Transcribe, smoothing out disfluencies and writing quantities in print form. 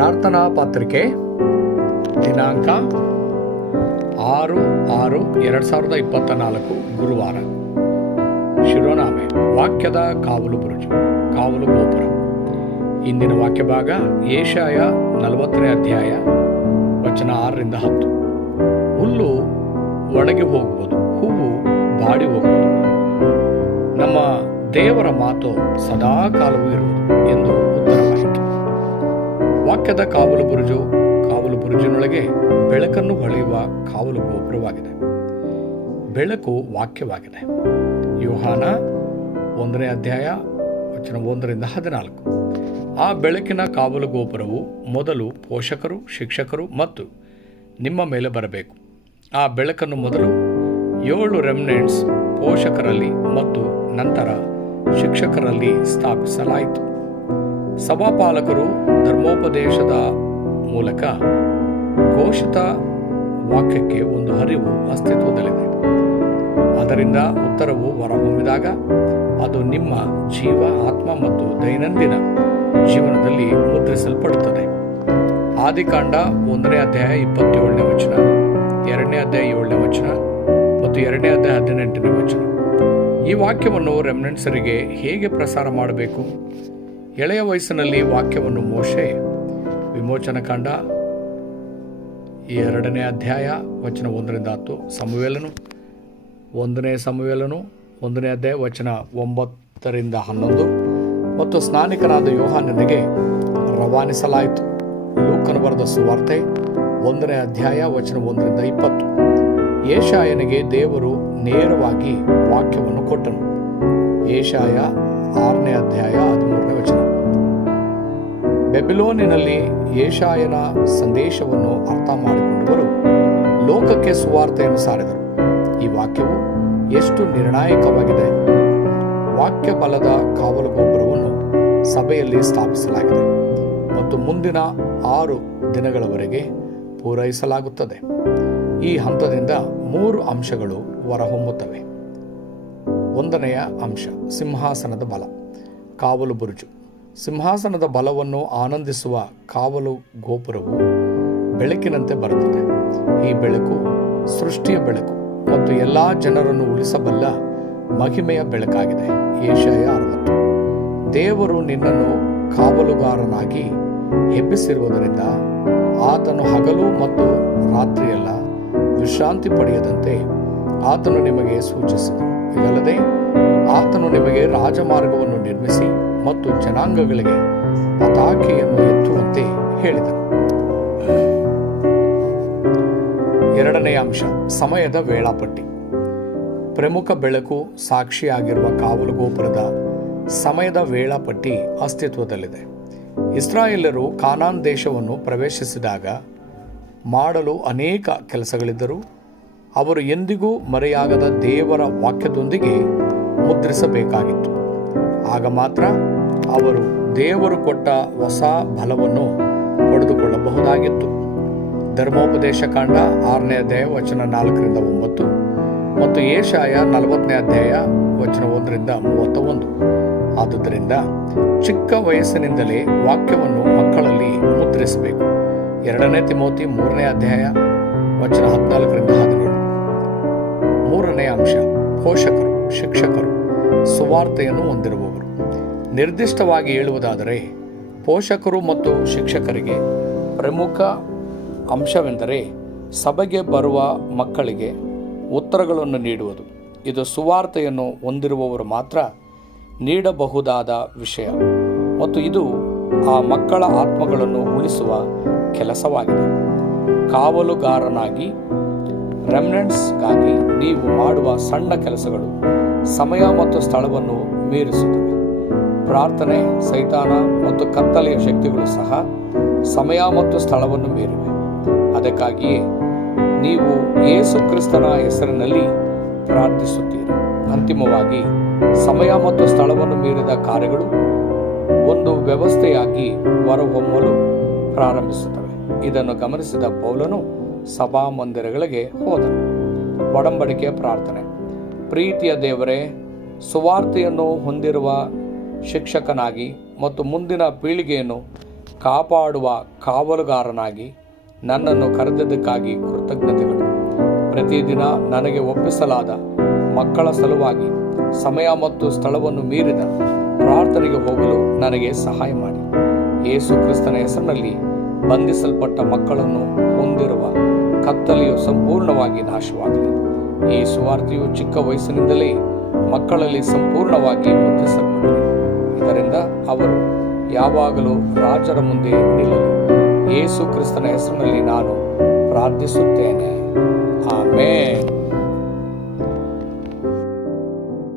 ಪ್ರಾರ್ಥನಾ ಪತ್ರಿಕೆ ದಿನಾಂಕ 6/6/2024 ಗುರುವಾರ. ಶಿರೋನಾಮೆ ವಾಕ್ಯದ ಕಾವಲು ಬುರುಜು, ಕಾವಲು ಗೋಪುರ. ಇಂದಿನ ವಾಕ್ಯ ಭಾಗ ಯೆಶಾಯ 40ನೇ ಅಧ್ಯಾಯ ವಚನ 6-10. ಹುಲ್ಲು ಒಣಗಿ ಹೋಗುವುದು, ಹೂವು ಬಾಡಿ ಹೋಗುವುದು, ನಮ್ಮ ದೇವರ ಮಾತು ಸದಾ ಕಾಲವೂ ಇರುವುದು ಎಂದು ಉತ್ತರವಾಯಿತು. ವಾಕ್ಯದ ಕಾವಲು ಬುರುಜಿನೊಳಗೆ ಬೆಳಕನ್ನು ಹೊಳೆಯುವ ಕಾವಲು ಗೋಪುರವಾಗಿದೆ. ಬೆಳಕು ವಾಕ್ಯವಾಗಿದೆ. ಯೋಹಾನ 1ನೇ ಅಧ್ಯಾಯ ವಚನ 1-14. ಆ ಬೆಳಕಿನ ಕಾವಲು ಗೋಪುರವು ಮೊದಲು ಪೋಷಕರು, ಶಿಕ್ಷಕರು ಮತ್ತು ನಿಮ್ಮ ಮೇಲೆ ಬರಬೇಕು. ಆ ಬೆಳಕನ್ನು ಮೊದಲು 7 ರೆಮ್ನೆಂಟ್ಸ್ ಪೋಷಕರಲ್ಲಿ ಮತ್ತು ನಂತರ ಶಿಕ್ಷಕರಲ್ಲಿ ಸ್ಥಾಪಿಸಲಾಯಿತು. ಸಭಾಪಾಲಕರು ಧರ್ಮೋಪದೇಶದ ಮೂಲಕ ಘೋಷಿತ ವಾಕ್ಯಕ್ಕೆ ಒಂದು ಹರಿವು ಅಸ್ತಿತ್ವದಲ್ಲಿದೆ. ಅದರಿಂದ ಉತ್ತರವು ಹೊರಹೊಮ್ಮಿದಾಗ ಅದು ನಿಮ್ಮ ಜೀವ, ಆತ್ಮ ಮತ್ತು ದೈನಂದಿನ ಜೀವನದಲ್ಲಿ ಮುದ್ರಿಸಲ್ಪಡುತ್ತದೆ. ಆದಿಕಾಂಡ 1ನೇ ಅಧ್ಯಾಯ 27ನೇ ವಚನ, 2ನೇ ಅಧ್ಯಾಯ 7ನೇ ವಚನ ಮತ್ತು 2ನೇ ಅಧ್ಯಾಯ 18ನೇ ವಚನ. ಈ ವಾಕ್ಯವನ್ನು ರೆಮ್ನೆಂಟ್ಸರಿಗೆ ಹೇಗೆ ಪ್ರಸಾರ ಮಾಡಬೇಕು? ಎಳೆಯ ವಯಸ್ಸಿನಲ್ಲಿ ವಾಕ್ಯವನ್ನು ಮೋಶೆ ವಿಮೋಚನಕಾಂಡ 2ನೇ ಅಧ್ಯಾಯ ವಚನ 1-10, ಸಮುವೇಲನು 1ನೇ ಸಮುವೇಲನು 1ನೇ ಅಧ್ಯಾಯ ವಚನ 9-11 ಮತ್ತು ಸ್ನಾನಿಕನಾದ ಯೋಹಾನನಿಗೆ ರವಾನಿಸಲಾಯಿತು. ಲೂಕನು ಬರೆದ ಸುವಾರ್ತೆ 1ನೇ ಅಧ್ಯಾಯ ವಚನ 1-20. ಯೆಶಾಯನಿಗೆ ದೇವರು ನೇರವಾಗಿ ವಾಕ್ಯವನ್ನು ಕೊಟ್ಟನು. ಯೆಶಾಯ 6ನೇ ಅಧ್ಯಾಯ 13ನೇ ವಚನ. ಬೆಬಿಲೋನಿನಲ್ಲಿ ಯೆಶಾಯನ ಸಂದೇಶವನ್ನು ಅರ್ಥ ಮಾಡಿಕೊಂಡವರು ಲೋಕಕ್ಕೆ ಸುವಾರ್ತೆಯನ್ನು ಸಾರಿದರು. ಈ ವಾಕ್ಯವು ಎಷ್ಟು ನಿರ್ಣಾಯಕವಾಗಿದೆ! ವಾಕ್ಯ ಬಲದ ಕಾವಲು ಗೋಪುರವನ್ನು ಸಭೆಯಲ್ಲಿ ಸ್ಥಾಪಿಸಲಾಗಿದೆ ಮತ್ತು ಮುಂದಿನ 6 ದಿನಗಳವರೆಗೆ ಪೂರೈಸಲಾಗುತ್ತದೆ. ಈ ಹಂತದಿಂದ 3 ಅಂಶಗಳು ಹೊರಹೊಮ್ಮುತ್ತವೆ. 1ನೆಯ ಅಂಶ ಸಿಂಹಾಸನದ ಬಲ, ಕಾವಲು ಬುರುಜು. ಸಿಂಹಾಸನದ ಬಲವನ್ನು ಆನಂದಿಸುವ ಕಾವಲು ಗೋಪುರವು ಬೆಳಕಿನಂತೆ ಬರುತ್ತದೆ. ಈ ಬೆಳಕು ಸೃಷ್ಟಿಯ ಬೆಳಕು ಮತ್ತು ಎಲ್ಲ ಜನರನ್ನು ಉಳಿಸಬಲ್ಲ ಮಹಿಮೆಯ ಬೆಳಕಾಗಿದೆ. ಯೆಶಾಯ 60. ದೇವರು ನಿನ್ನನ್ನು ಕಾವಲುಗಾರನಾಗಿ ಎಬ್ಬಿಸಿರುವುದರಿಂದ ಆತನು ಹಗಲು ಮತ್ತು ರಾತ್ರಿಯೆಲ್ಲ ವಿಶ್ರಾಂತಿ ಪಡೆಯದಂತೆ ಆತನು ನಿಮಗೆ ಸೂಚಿಸಿದನು. ಇದಲ್ಲದೆ ಆತನು ನಿಮಗೆ ರಾಜಮಾರ್ಗವನ್ನು ನಿರ್ಮಿಸಿ ಮತ್ತು ಜನಾಂಗಗಳಿಗೆ ಪತಾಕೆಯನ್ನು ಎತ್ತುವಂತೆ ಹೇಳಿದನು. 2ನೇ ಅಂಶ ಸಮಯದ ವೇಳಾಪಟ್ಟಿ. ಪ್ರಮುಖ ಬೆಳಕು ಸಾಕ್ಷಿಯಾಗಿರುವ ಕಾವಲು ಗೋಪುರದ ಸಮಯದ ವೇಳಾಪಟ್ಟಿ ಅಸ್ತಿತ್ವದಲ್ಲಿದೆ. ಇಸ್ರಾಯೇಲರು ಕಾನಾನ್ ದೇಶವನ್ನು ಪ್ರವೇಶಿಸಿದಾಗ ಮಾಡಲು ಅನೇಕ ಕೆಲಸಗಳಿದ್ದರೂ ಅವರು ಎಂದಿಗೂ ಮರೆಯಾಗದ ದೇವರ ವಾಕ್ಯದೊಂದಿಗೆ ಮುದ್ರಿಸಬೇಕಾಗಿತ್ತು. ಆಗ ಮಾತ್ರ ಅವರು ದೇವರು ಕೊಟ್ಟ ಹೊಸ ಬಲವನ್ನು ಪಡೆದುಕೊಳ್ಳಬಹುದಾಗಿತ್ತು. ಧರ್ಮೋಪದೇಶ ಕಾಂಡ 6ನೇ ಅಧ್ಯಾಯ ವಚನ 4-9 ಮತ್ತು ಯೆಶಾಯ 40ನೇ ಅಧ್ಯಾಯ ವಚನ 1-31. ಆದುದರಿಂದ ಚಿಕ್ಕ ವಯಸ್ಸಿನಿಂದಲೇ ವಾಕ್ಯವನ್ನು ಮಕ್ಕಳಲ್ಲಿ ಮುದ್ರಿಸಬೇಕು. 2ನೇ ತಿಮೋತಿ 3ನೇ ಅಧ್ಯಾಯ ವಚನ 14-17. 3ನೇ ಅಂಶ ಪೋಷಕರು, ಶಿಕ್ಷಕರು, ಸುವಾರ್ತೆಯನ್ನು ಹೊಂದಿರುವವರು. ನಿರ್ದಿಷ್ಟವಾಗಿ ಹೇಳುವುದಾದರೆ ಪೋಷಕರು ಮತ್ತು ಶಿಕ್ಷಕರಿಗೆ ಪ್ರಮುಖ ಅಂಶವೆಂದರೆ ಸಭೆಗೆ ಬರುವ ಮಕ್ಕಳಿಗೆ ಉತ್ತರಗಳನ್ನು ನೀಡುವುದು. ಇದು ಸುವಾರ್ತೆಯನ್ನು ಹೊಂದಿರುವವರು ಮಾತ್ರ ನೀಡಬಹುದಾದ ವಿಷಯ ಮತ್ತು ಇದು ಆ ಮಕ್ಕಳ ಆತ್ಮಗಳನ್ನು ಉಳಿಸುವ ಕೆಲಸವಾಗಿದೆ. ಕಾವಲುಗಾರನಾಗಿ ರೆಮ್ನೆಂಟ್ಸ್ಗಾಗಿ ನೀವು ಮಾಡುವ ಸಣ್ಣ ಕೆಲಸಗಳು ಸಮಯ ಮತ್ತು ಸ್ಥಳವನ್ನು ಮೀರಿಸುತ್ತವೆ. ಪ್ರಾರ್ಥನೆ, ಸೈತಾನ ಮತ್ತು ಕತ್ತಲೆಯ ಶಕ್ತಿಗಳು ಸಹ ಸಮಯ ಮತ್ತು ಸ್ಥಳವನ್ನು ಮೀರಿವೆ. ಅದಕ್ಕಾಗಿಯೇ ನೀವು ಯೇಸು ಕ್ರಿಸ್ತನ ಹೆಸರಿನಲ್ಲಿ ಪ್ರಾರ್ಥಿಸುತ್ತೀರಿ. ಅಂತಿಮವಾಗಿ ಸಮಯ ಮತ್ತು ಸ್ಥಳವನ್ನು ಮೀರಿದ ಕಾರ್ಯಗಳು ಒಂದು ವ್ಯವಸ್ಥೆಯಾಗಿ ಹೊರಹೊಮ್ಮಲು ಪ್ರಾರಂಭಿಸುತ್ತವೆ. ಇದನ್ನು ಗಮನಿಸಿದ ಪೌಲನು ಸಭಾ ಮಂದಿರಗಳಿಗೆ ಹೋದನು. ಒಡಂಬಡಿಕೆಯ ಪ್ರಾರ್ಥನೆ. ಪ್ರೀತಿಯ ದೇವರೇ, ಸುವಾರ್ತೆಯನ್ನು ಹೊಂದಿರುವ ಶಿಕ್ಷಕನಾಗಿ ಮತ್ತು ಮುಂದಿನ ಪೀಳಿಗೆಯನ್ನು ಕಾಪಾಡುವ ಕಾವಲುಗಾರನಾಗಿ ನನ್ನನ್ನು ಕರೆದದ್ದಕ್ಕಾಗಿ ಕೃತಜ್ಞತೆಗಳು. ಪ್ರತಿದಿನ ನನಗೆ ಒಪ್ಪಿಸಲಾದ ಮಕ್ಕಳ ಸಲುವಾಗಿ ಸಮಯ ಮತ್ತು ಸ್ಥಳವನ್ನು ಮೀರಿದ ಪ್ರಾರ್ಥನೆಗೆ ಹೋಗಲು ನನಗೆ ಸಹಾಯ ಮಾಡಿ. ಯೇಸು ಕ್ರಿಸ್ತನ ಹೆಸರಿನಲ್ಲಿ ಬಂಧಿಸಲ್ಪಟ್ಟ ಮಕ್ಕಳನ್ನು ಹೊಂದಿರುವ ಕತ್ತಲೆಯು ಸಂಪೂರ್ಣವಾಗಿ ನಾಶವಾಗಲಿ. ಈ ಸುವಾರ್ತೆಯು ಚಿಕ್ಕ ವಯಸ್ಸಿನಿಂದಲೇ ಮಕ್ಕಳಲ್ಲಿ ಸಂಪೂರ್ಣವಾಗಿ ಮುದ್ರಿಸಲ್ಪಡಲಿ. ಇದರಿಂದ ಅವರು ಯಾವಾಗಲೂ ರಾಜರ ಮುಂದೆ ನಿಲ್ಲಲಿ. ಯೇಸು ಕ್ರಿಸ್ತನ ಹೆಸರಿನಲ್ಲಿ ನಾನು ಪ್ರಾರ್ಥಿಸುತ್ತೇನೆ. ಆಮೆನ್.